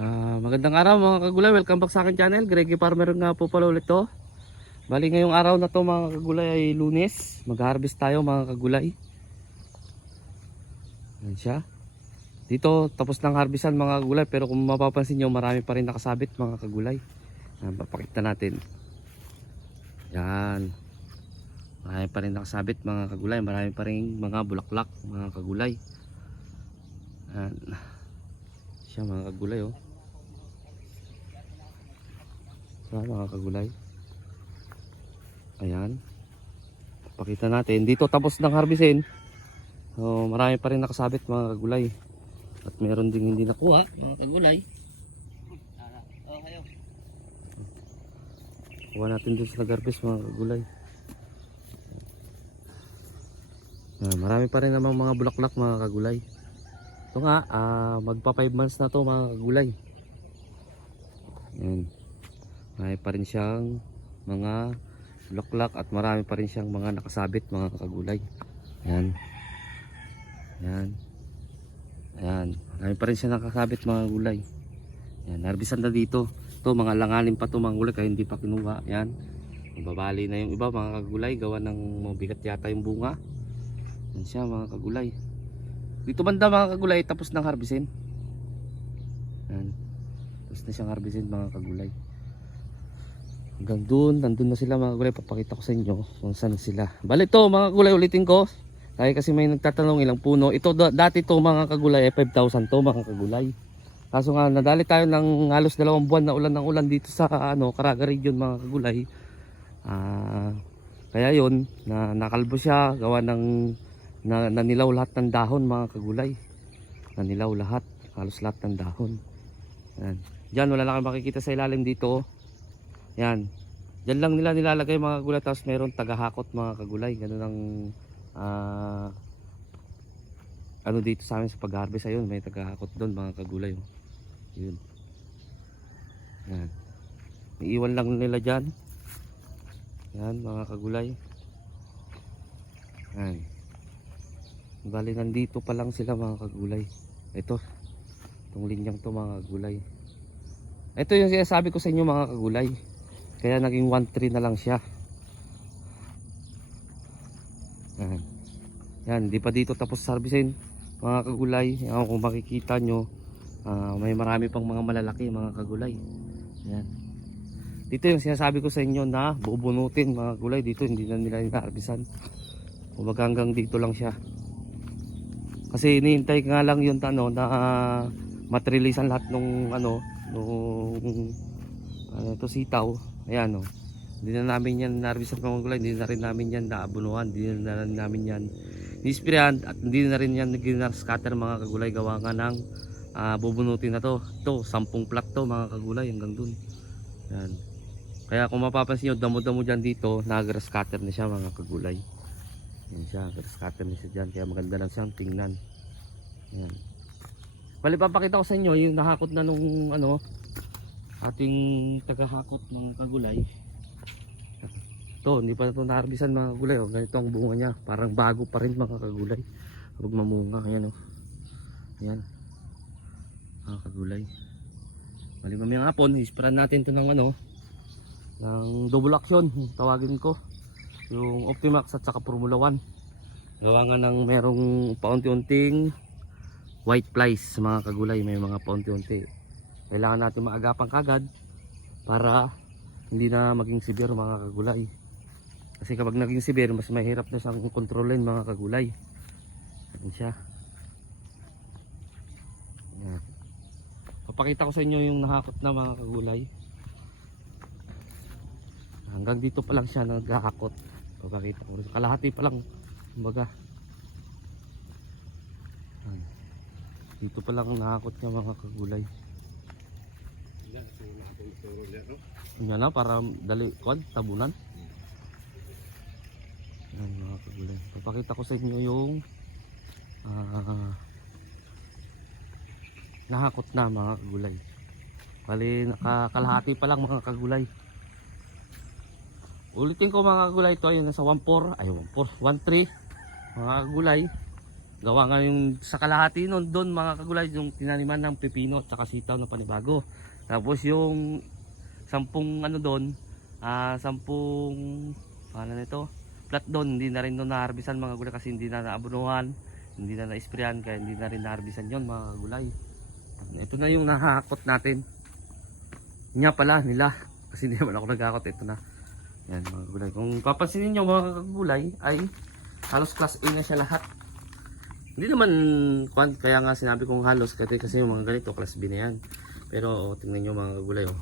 Ah, magandang araw mga kagulay, welcome back sa akin channel. Greggy Farmer nga po pala ulit to. Bali ngayong araw na to mga kagulay ay lunes. Mag-harvest tayo mga kagulay. Yan siya. Dito tapos ng harvestan mga kagulay pero kung mapapansin nyo marami pa rin nakasabit mga kagulay. Yan, papakita natin. Yan. Marami pa rin nakasabit mga kagulay. Marami pa rin mga bulaklak mga kagulay. Yan. Siya mga kagulay oh. Siya mga kagulay. Ayan. Pakita natin. Dito tapos ng harvestin. So, marami pa rin nakasabit mga kagulay. At meron ding hindi nakuha mga kagulay. Kuha natin dun sa nag-harvest mga kagulay. Ayan, marami pa rin namang mga bulaklak mga kagulay. Ito nga, ah, magpa 5 months na to mga kagulay. Ayan. Marami pa rin siyang mga bulaklak at marami pa rin siyang mga nakasabit mga kagulay. Ayan. Ayan. Ayan. Marami pa rin siya nakasabit mga gulay. Ayan. Narbisan na dito. Ito mga langanin pa to mga gulay kaya hindi pa kinuha. Ayan. Babali na yung iba mga kagulay. Gawa ng mabigat yata yung bunga. Ayan siya mga kagulay. Dito banda mga kagulay tapos ng harbisin. Yan. Tapos na siyang harbisin mga kagulay. Hanggang doon, nandun na sila mga kagulay. Papakita ko sa inyo kung saan sila. Bali to mga kagulay ulitin ko. Dahil kasi may nagtatanong ilang puno. Ito da- dati to mga kagulay ay 5,000 to mga kagulay. Kaso nga nadali tayo ng halos dalawang buwan na ulan ng ulan dito sa ano Caraga region mga kagulay. Ah, kaya yon na nakalbo siya gawa ng na nanilaw lahat ng dahon mga kagulay nanilaw lahat halos lahat ng dahon yan Diyan wala na kayo makikita sa ilalim dito oh. Yan Diyan lang nila nilalagay mga kagulay tapos meron tagahakot mga kagulay ganun ang ah, ano dito sa amin sa pag-harvest ayun may tagahakot doon mga kagulay oh. yun yan iiwan lang nila dyan yan mga kagulay yan Bali nandito pa lang sila mga kagulay. Ito. Itong linyang to mga kagulay. Ito yung sinasabi ko sa inyo mga kagulay. Kaya naging 1-3 na lang siya. Yan. Yan, di pa dito tapos sarbisin mga kagulay. Yan, kung makikita nyo, ah, may marami pang mga malalaki mga kagulay. Yan. Dito yung sinasabi ko sa inyo na bubunutin mga kagulay. Dito hindi na nila inaarbisan. Kumbaga hanggang dito lang siya. Kasi hinihintay nga lang yun ano na uh, matrilisan lahat nung ano nung ano to sitaw. Ayan oh. Hindi na namin yan narbisan ng gulay, hindi na rin namin yan naabunuhan, hindi na rin namin yan nisprayan at hindi na rin yan scatter mga kagulay gawa nga ng ah, bubunutin na to. Ito, 10 plat to mga kagulay hanggang dun. Yan. Kaya kung mapapansin nyo, damo-damo dyan dito, nag-grass cutter na siya mga kagulay. Yan siya, grass cutter na siya dyan. Kaya maganda lang siyang tingnan. Yan. Bali, papakita ko sa inyo yung nahakot na nung ano, ating tagahakot ng kagulay. Ito, hindi pa ito naharbisan mga kagulay. Oh. Ganito ang bunga niya. Parang bago pa rin mga kagulay. Huwag mamunga. Ayan oh. Ayan. Mga kagulay. Bali, mamayang hapon, isparan natin ito ng ano, ng double action. Tawagin ko yung Optimax at saka Formula 1 gawa nga ng merong paunti-unting white flies mga kagulay may mga paunti-unti kailangan natin maagapan kagad para hindi na maging severe mga kagulay. Kasi kapag naging severe mas mahirap na siyang kontrolin mga kagulay. Yan siya. Yan. papakita ko sa inyo yung nahakot na mga kagulay. Hanggang dito pa lang siya naghahakot. Papakita ko kalahati pa lang kumbaga. Dito pa lang nakakot niya mga kagulay Yan na para dali kwan tabunan. Ayan mga kagulay papakita ko sa inyo yung ah, nahakot na mga kagulay bali nakakalahati pa lang mga kagulay Ulitin ko mga gulay ito ayun nasa 1.4 ay 1.4 1.3 mga gulay Gawa nga yung sa kalahati nun, doon mga kagulay, yung tinaniman ng pepino at saka sitaw na panibago. Tapos yung sampung ano doon, ah sampung, paano nito? Plat doon, hindi na rin doon naharbisan mga gulay kasi hindi na naabunuhan, hindi na na-sprayan, kaya hindi na rin naharbisan yon mga gulay. Ito na yung nahakot natin. Nga pala nila, kasi hindi naman ako nagakot, ito na. Yan mga gulay. Kung papansinin nyo mga kagulay ay halos class A na siya lahat. Hindi naman kaya nga sinabi kong halos kasi kasi yung mga ganito class B na yan. Pero oh, tingnan nyo mga kagulay oh.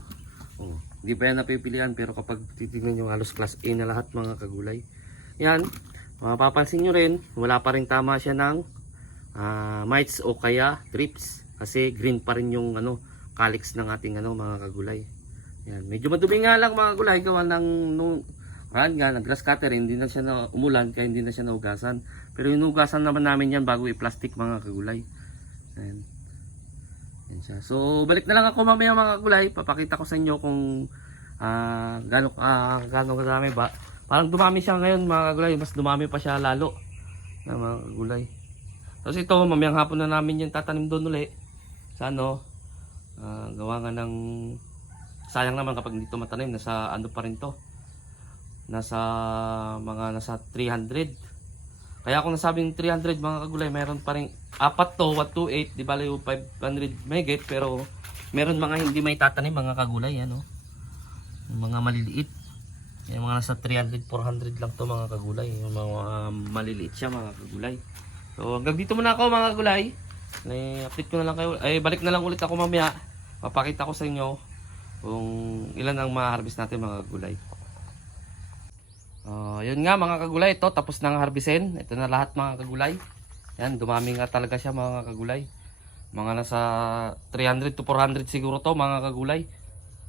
Oh, hindi pa yan napipilian pero kapag titignan nyo halos class A na lahat mga kagulay. Yan, mapapansin nyo rin, wala pa rin tama siya ng ah, mites o kaya trips. Kasi green pa rin yung ano, calyx ng ating ano, mga kagulay. Yan, medyo madumi nga lang mga gulay gawa ng nung Ayan nga, nag-grass cutter, hindi na siya na umulan kaya hindi na siya naugasan. Pero inugasan naman namin yan bago i-plastic mga kagulay. Ayan. Yan siya. So, balik na lang ako mamaya mga kagulay. Papakita ko sa inyo kung ah gaano ah, gaano kadami ba. Parang dumami siya ngayon mga kagulay. Mas dumami pa siya lalo. Na mga kagulay. Tapos ito, mamayang hapon na namin yung tatanim doon uli. Sa ano, ah, gawa nga ng sayang naman kapag dito matanim. Nasa ano pa rin to nasa mga nasa 300 kaya kung nasabing 300 mga kagulay meron pa rin apat to 128 di bali yung 500 megate pero meron mga hindi may tatanim mga kagulay ano? Yung mga maliliit. Yung mga nasa 300 400 lang to mga kagulay. Yung mga maliliit siya mga kagulay. So hanggang dito muna ako mga kagulay. Update ko na lang kayo. Ay balik na lang ulit ako mamaya. Papakita ko sa inyo kung ilan ang ma-harvest natin mga kagulay Oh, yun nga mga kagulay, ito tapos nang harbisin. Ito na lahat mga kagulay. Yan, dumami nga talaga siya mga kagulay. Mga nasa 300 to 400 siguro to mga kagulay.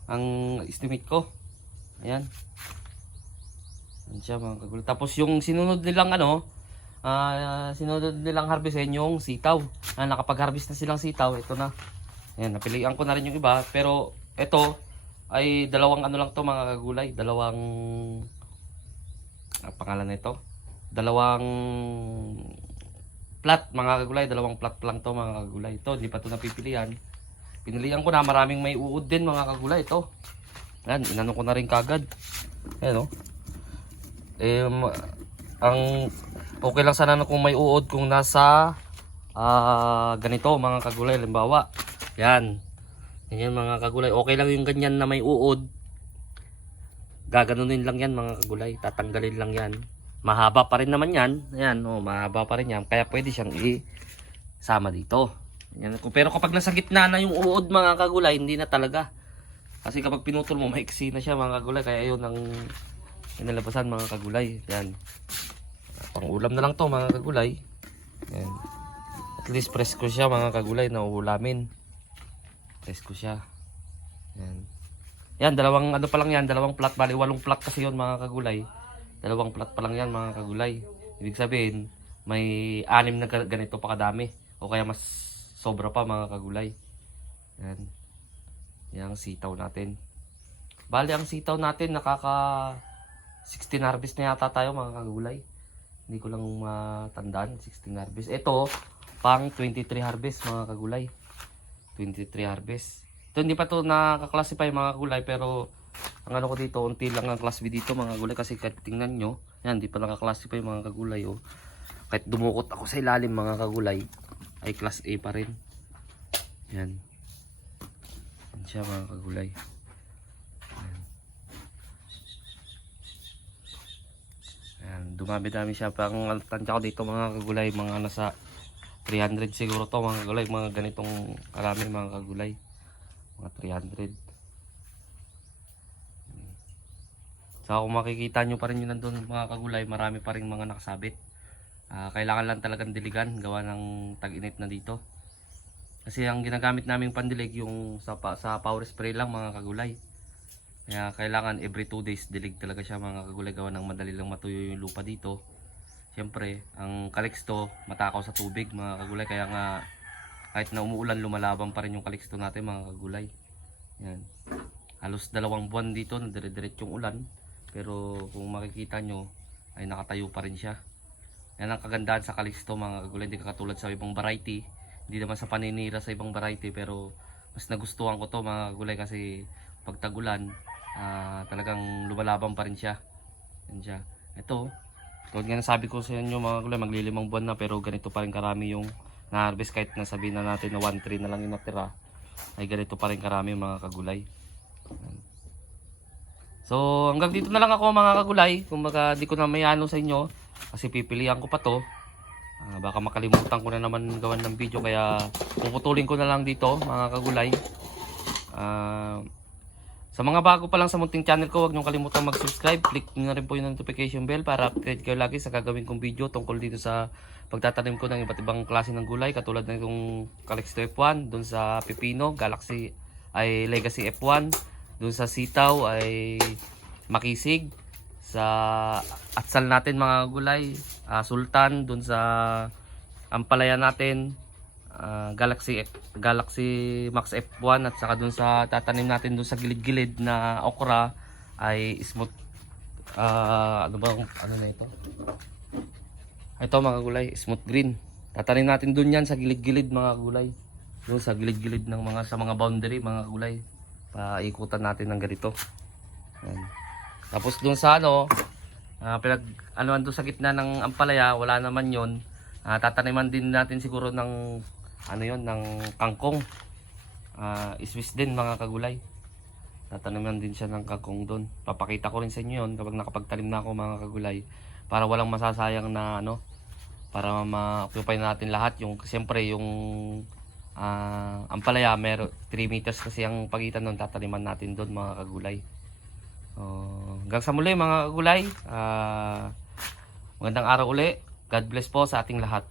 Ang estimate ko. Ayan. Yan siya mga kagulay. Tapos yung sinunod nilang ano, ah sinunod nilang harbisin yung sitaw. Ah, nakapag-harvest na silang sitaw, ito na. Ayan, napilian ko na rin yung iba. Pero ito ay dalawang ano lang to mga kagulay. Dalawang ang pangalan nito? Dalawang plat mga kagulay. Dalawang plat lang to mga kagulay. Ito hindi pa to napipilian. Pinilihan ko na maraming may uod din mga kagulay. Ito. Yan inano ko na rin kagad. Ayan o eh, ma- ang okay lang sana na kung may uod kung nasa ah, ganito mga kagulay. Limbawa yan yan mga kagulay. Okay lang yung ganyan na may uod gaganunin lang yan mga kagulay. Tatanggalin lang yan. Mahaba pa rin naman yan. Ayan oh, mahaba pa rin yan. Kaya pwede siyang isama dito. Yan. pero kapag nasa gitna na yung uod mga kagulay hindi na talaga. Kasi kapag pinutol mo maiksi na siya mga kagulay. Kaya yun ang inalabasan mga kagulay. Yan pang ulam na lang to mga kagulay. Yan. at least presko siya mga kagulay. Na uulamin presko siya. Yan yan, dalawang ano pa lang yan, dalawang plat, bali walong plat kasi yon mga kagulay. Dalawang plat pa lang yan mga kagulay. Ibig sabihin, may anim na ga- ganito pa kadami. O kaya mas sobra pa mga kagulay. Yan. Yan ang sitaw natin. Bali, ang sitaw natin nakaka 16 harvest na yata tayo mga kagulay. Hindi ko lang matandaan, 16 harvest. Ito, pang 23 harvest mga kagulay. 23 harvest. Ito hindi pa to nakaklasify mga gulay pero ang ano ko dito, unti lang ang class B dito mga gulay kasi kahit tingnan nyo, yan, hindi pa nakaklasify mga kagulay oh. Kahit dumukot ako sa ilalim mga kagulay, ay class A pa rin. Yan. Yan siya mga kagulay. Yan. Yan, dumami-dami siya. Pang tansya ko dito mga kagulay, mga nasa 300 siguro to mga kagulay, mga ganitong karami mga kagulay mga 300 so kung makikita nyo pa rin yun nandun mga kagulay marami pa rin mga nakasabit. Ah, kailangan lang talagang diligan gawa ng tag-init na dito. Kasi ang ginagamit naming pandilig yung sa, sa power spray lang mga kagulay. Kaya kailangan every 2 days dilig talaga siya mga kagulay. Gawa ng madali lang matuyo yung lupa dito. Siyempre, ang kaliksto matakaw sa tubig mga kagulay. Kaya nga kahit na umuulan lumalaban pa rin yung kaliksto natin mga kagulay yan halos dalawang buwan dito na dire-diretso yung ulan pero kung makikita nyo ay nakatayo pa rin siya Yan ang kagandahan sa Calixto mga kagulay. Hindi ka katulad sa ibang variety. Hindi naman sa paninira sa ibang variety pero mas nagustuhan ko to mga kagulay kasi pag tagulan ah, talagang lumalaban pa rin siya. Yan siya. Ito, tulad nga nasabi ko sa inyo mga kagulay, maglilimang buwan na pero ganito pa rin karami yung na-harvest kahit na sabihin na natin na 1 tree na lang yung natira ay ganito pa rin karami mga kagulay. So hanggang dito na lang ako mga kagulay. Kung baka di ko na may ano sa inyo kasi pipilian ko pa to. Ah, baka makalimutan ko na naman gawan ng video kaya puputulin ko na lang dito mga kagulay. Ah, sa mga bago pa lang sa munting channel ko, huwag niyong kalimutan mag-subscribe. Click niyo na rin po yung notification bell para update kayo lagi sa gagawin kong video tungkol dito sa pagtatanim ko ng iba't ibang klase ng gulay katulad ng itong Calixto F1, dun sa Pepino, Galaxy ay Legacy F1, dun sa Sitaw ay Makisig, sa Atsal natin mga gulay, ah, Sultan, dun sa Ampalaya natin, ah, Galaxy F- Galaxy Max F1 at saka dun sa tatanim natin dun sa gilid-gilid na okra ay smooth ah, ano ba ano na ito? Ito mga gulay, smooth green. Tatanim natin dun yan sa gilid-gilid mga gulay. Doon sa gilid-gilid ng mga sa mga boundary mga gulay. Paikutan natin ng ganito. Yan. Tapos dun sa ano, ah, pinag ano doon sa gitna ng ampalaya, wala naman 'yon. Ah, tataniman din natin siguro ng ano 'yon, ng kangkong. Ah, iswis din mga kagulay. Tataniman din siya ng kangkong doon. Papakita ko rin sa inyo 'yon kapag nakapagtanim na ako mga kagulay para walang masasayang na ano para ma-occupy natin lahat yung siyempre yung ah ampalaya meron 3 meters kasi ang pagitan doon tataniman natin doon mga kagulay. Oh, hanggang sa muli mga kagulay. Ah magandang araw uli. God bless po sa ating lahat.